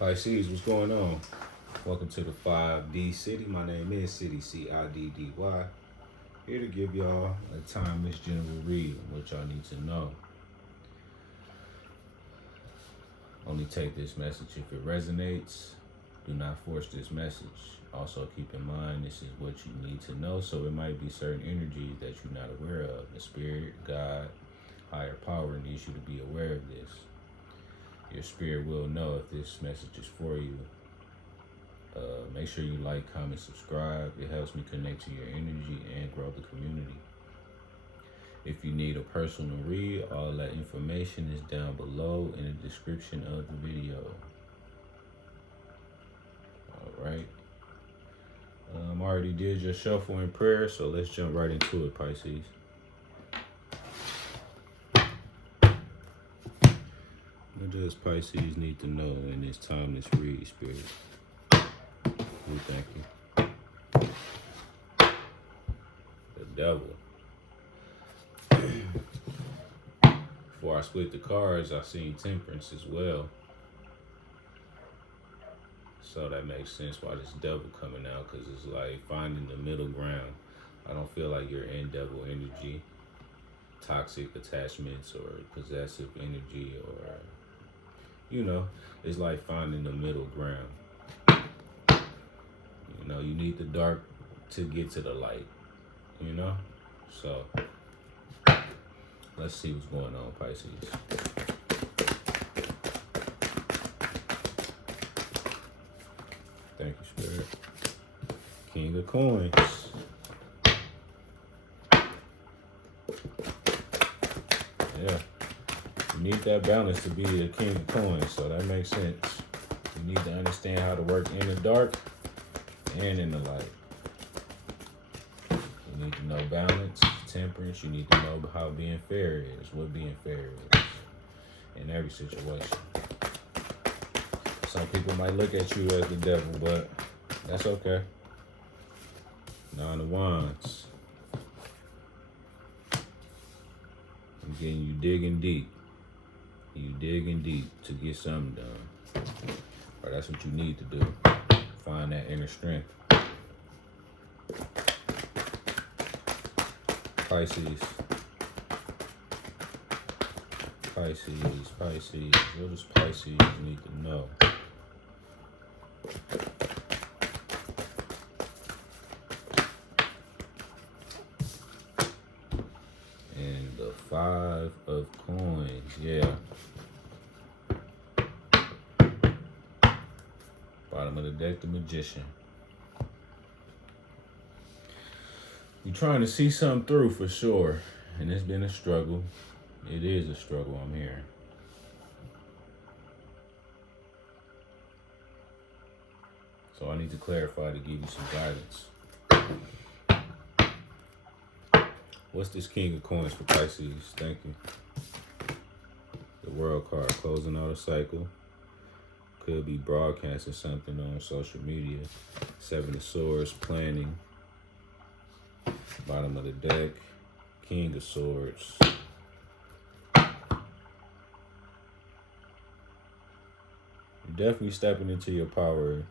Pisces, what's going on? Welcome to the 5D City. My name is City, C-I-D-D-Y. Here to give y'all a timeless general read on what y'all need to know. Only take this message if it resonates. Do not force this message. Also keep in mind this is what you need to know, so it might be certain energies that you're not aware of. The spirit, God, higher power needs you to be aware of this. Your spirit will know if this message is for you. Make sure you like, comment, subscribe. It helps me connect to your energy and grow the community. If you need a personal read, all that information is down below in the description of the video. All right. I already did your shuffle in prayer, so let's jump right into it, Pisces. What does Pisces need to know in this timeless read, Spirit? We thank you. The devil. Before I split the cards, I seen temperance as well. So that makes sense why this devil coming out, because it's like finding the middle ground. I don't feel like you're in devil energy, toxic attachments, or possessive energy, or, you know, it's like finding the middle ground. You know, you need the dark to get to the light, you know? So, let's see what's going on, Pisces. Thank you, Spirit. King of Coins. Yeah. You need that balance to be a King of Coins, so that makes sense. You need to understand how to work in the dark and in the light. You need to know balance, temperance. You need to know how being fair is, what being fair is in every situation. Some people might look at you as the devil, but that's okay. Nine of Wands. I'm getting you digging deep. You digging deep to get something done. Or that's what you need to do. Find that inner strength. Pisces. Pisces. What does Pisces need to know? And the 5 of Coins, yeah. Bottom of the deck, the Magician. You're trying to see something through for sure, and it's been a struggle. It is a struggle, I'm hearing. So I need to clarify to give you some guidance. What's this King of Coins for Pisces? Thank you. The World card, closing out a cycle. Could be broadcasting something on social media. 7 of Swords, planning. Bottom of the deck, King of Swords. You're definitely stepping into your power.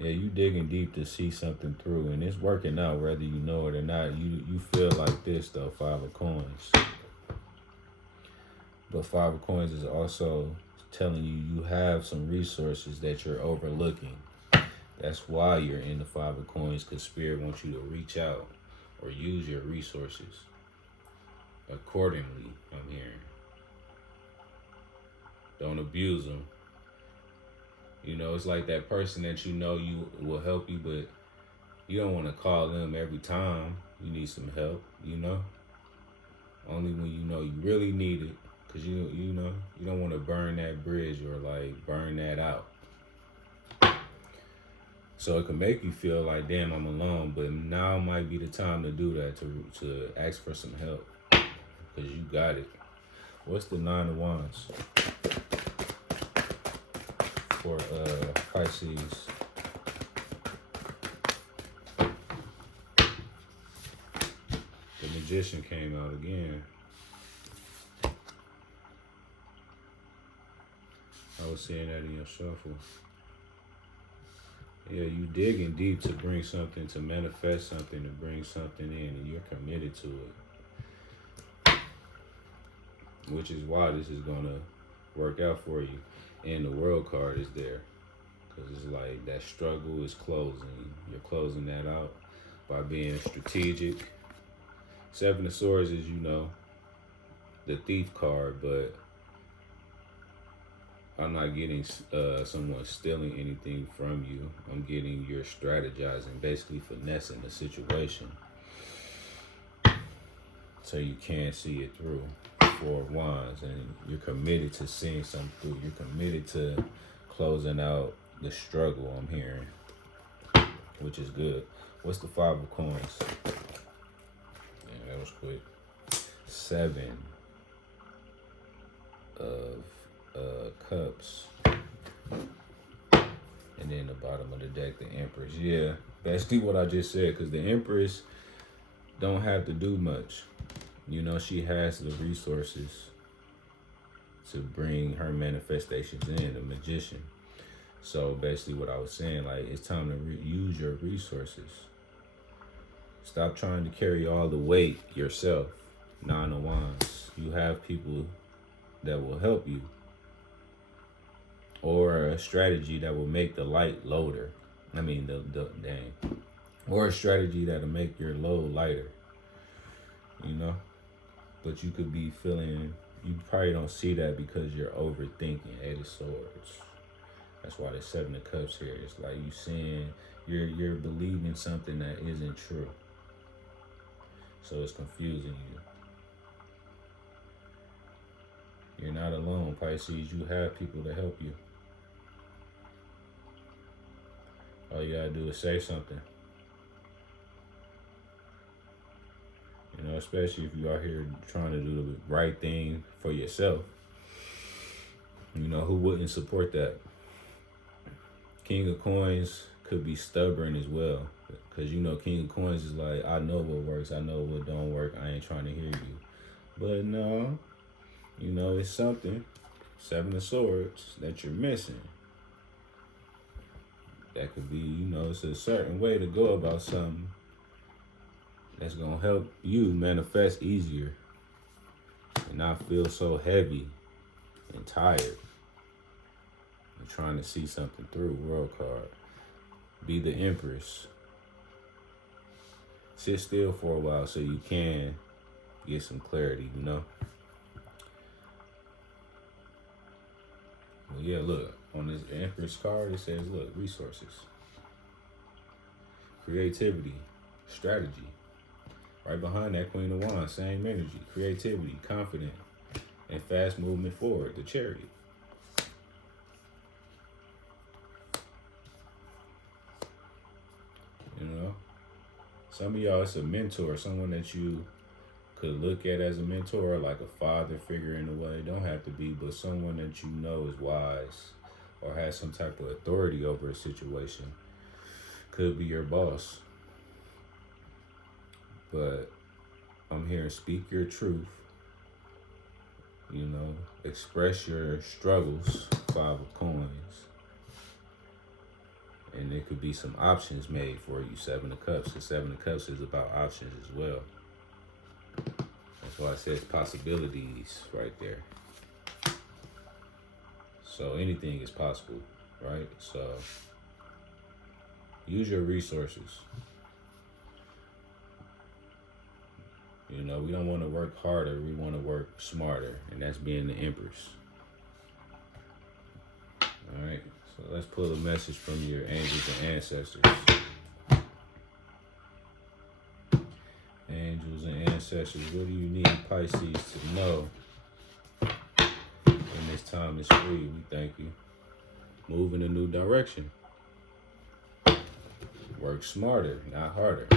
Yeah, you digging deep to see something through, and it's working out whether you know it or not. You feel like this though, 5 of Coins. But 5 of Coins is also telling you have some resources that you're overlooking. That's why you're in the 5 of Coins, because Spirit wants you to reach out or use your resources accordingly, I'm hearing. Don't abuse them. You know, it's like that person that you know you will help you, but you don't want to call them every time you need some help, you know? Only when you know you really need it, because you know, you don't want to burn that bridge or like burn that out. So it can make you feel like, damn, I'm alone, but now might be the time to do that, to ask for some help, because you got it. What's the 9 of Wands for Pisces? The Magician came out again. I was seeing that in your shuffle. Yeah, you digging deep to bring something, to manifest something, to bring something in, and you're committed to it. Which is why this is gonna work out for you. And the world card is there. Because it's like that struggle is closing. You're closing that out by being strategic. Seven of Swords is, the thief card, but I'm not getting someone stealing anything from you. I'm getting you're strategizing, basically finessing the situation so you can see it through. Four of Wands, and you're committed to seeing something through. You're committed to closing out the struggle, I'm hearing, which is good. What's the Five of Coins? Yeah, that was quick. Seven of Cups. And then the bottom of the deck, the Empress. Yeah, basically what I just said, because the Empress don't have to do much. She has the resources to bring her manifestations in, the Magician. So basically what I was saying, like, it's time to use your resources. Stop trying to carry all the weight yourself. Nine of Wands. You have people that will help you. Or a strategy that will make the light loader. Or a strategy that'll make your load lighter. But you could be feeling, you probably don't see that because you're overthinking. Eight of Swords. That's why there's Seven of Cups here. It's like you seeing, you're believing something that isn't true. So it's confusing you. You're not alone, Pisces. You have people to help you. All you gotta do is say something. Especially if you are here trying to do the right thing for yourself. Who wouldn't support that? King of Coins could be stubborn as well. Because, King of Coins is like, I know what works. I know what don't work. I ain't trying to hear you. But no, it's something. Seven of Swords that you're missing. That could be, it's a certain way to go about something that's going to help you manifest easier and not feel so heavy and tired and trying to see something through. World card. Be the Empress. Sit still for a while so you can get some clarity, Well, yeah, look. On this Empress card, it says, look, resources. Creativity. Strategy. Right behind that, Queen of Wands, same energy, creativity, confident, and fast movement forward, the Chariot. Some of y'all, it's a mentor, someone that you could look at as a mentor, like a father figure in a way. Don't have to be, but someone that you know is wise or has some type of authority over a situation. Could be your boss. But I'm hearing speak your truth, express your struggles, Five of Coins. And there could be some options made for you, Seven of Cups. The Seven of Cups is about options as well. That's why it says possibilities right there. So anything is possible, right? So use your resources. We don't want to work harder. We want to work smarter. And that's being the Empress. All right. So let's pull a message from your angels and ancestors. Angels and ancestors, what do you need Pisces to know in this time is free? We thank you. Move in a new direction. Work smarter, not harder.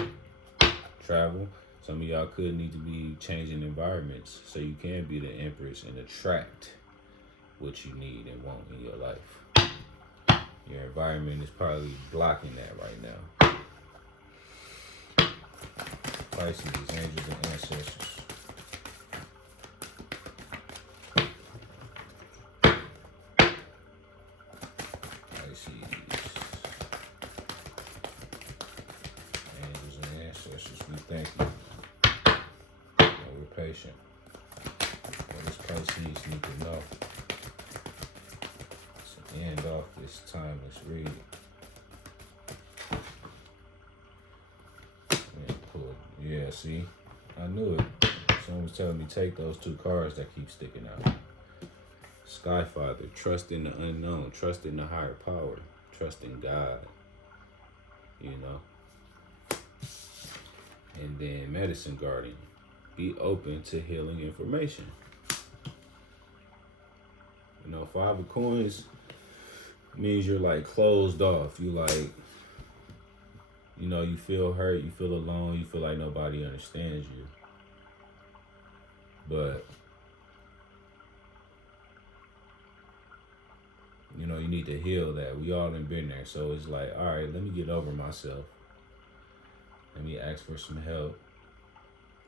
Travel. Some of y'all could need to be changing environments so you can be the Empress and attract what you need and want in your life. Your environment is probably blocking that right now. Pisces, angels, and ancestors. Thank you. We're patient. What does Pisces need to know? To end off this timeless read. Yeah, see? I knew it. Someone was telling me take those two cards that keep sticking out. Skyfather, trust in the unknown, trust in the higher power, trust in God, you know. And then Medicine Guardian, be open to healing information. You know, 5 of Coins means you're like closed off. You like, you know, you feel hurt, you feel alone, you feel like nobody understands you. But, you know, you need to heal that. We all done been there. So it's like, all right, let me get over myself. Let me ask for some help.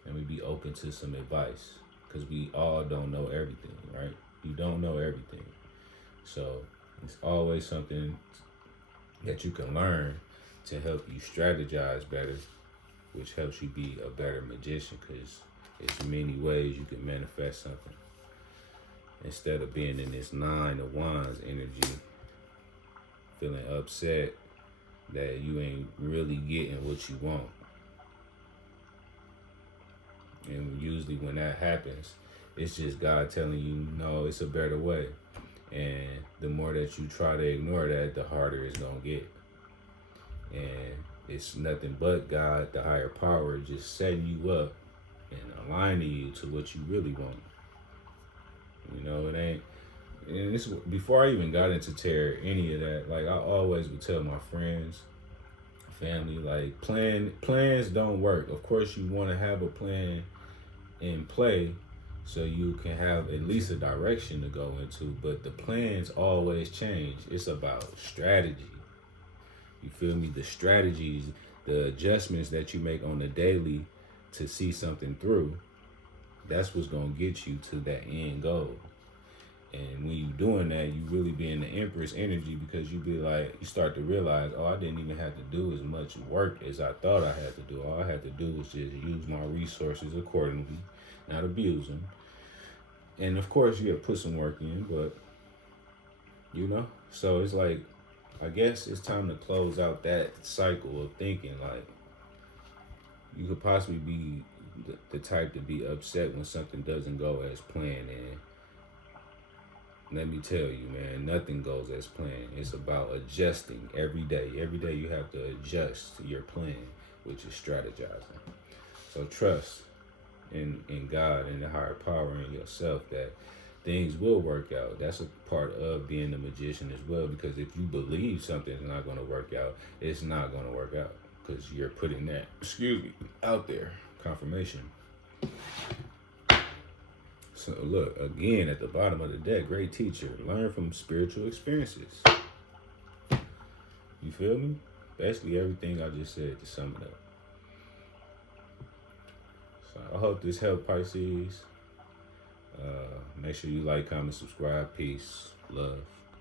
And we be open to some advice. Because we all don't know everything, right? You don't know everything. So it's always something that you can learn to help you strategize better, which helps you be a better magician, because there's many ways you can manifest something. Instead of being in this 9 of Wands energy, feeling upset that you ain't really getting what you want. And usually when that happens, it's just God telling you, no, it's a better way. And the more that you try to ignore that, the harder it's going to get. And it's nothing but God, the higher power, just setting you up and aligning you to what you really want. You know, it ain't, and this, before I even got into tarot, any of that, like I always would tell my friends, family, like plans don't work. Of course you want to have a plan in play so you can have at least a direction to go into, but the plans always change. It's about strategy. You feel me? The strategies, the adjustments that you make on the daily to see something through, that's what's going to get you to that end goal. And when you're doing that, you really be in the Empress energy, because you be like, you start to realize, oh, I didn't even have to do as much work as I thought I had to do. All I had to do was just use my resources accordingly, not abuse them. And of course, you have to put some work in, but, you know, so it's like, I guess it's time to close out that cycle of thinking. Like, you could possibly be the type to be upset when something doesn't go as planned. And let me tell you, man, nothing goes as planned. It's about adjusting every day. Every day you have to adjust your plan, which is strategizing. So trust in God and the higher power in yourself that things will work out. That's a part of being a magician as well, because if you believe something's not going to work out, it's not going to work out, because you're putting that, out there. Confirmation. So look, again, at the bottom of the deck, great teacher. Learn from spiritual experiences. You feel me? Basically everything I just said to sum it up. So I hope this helped, Pisces. Make sure you like, comment, subscribe. Peace. Love.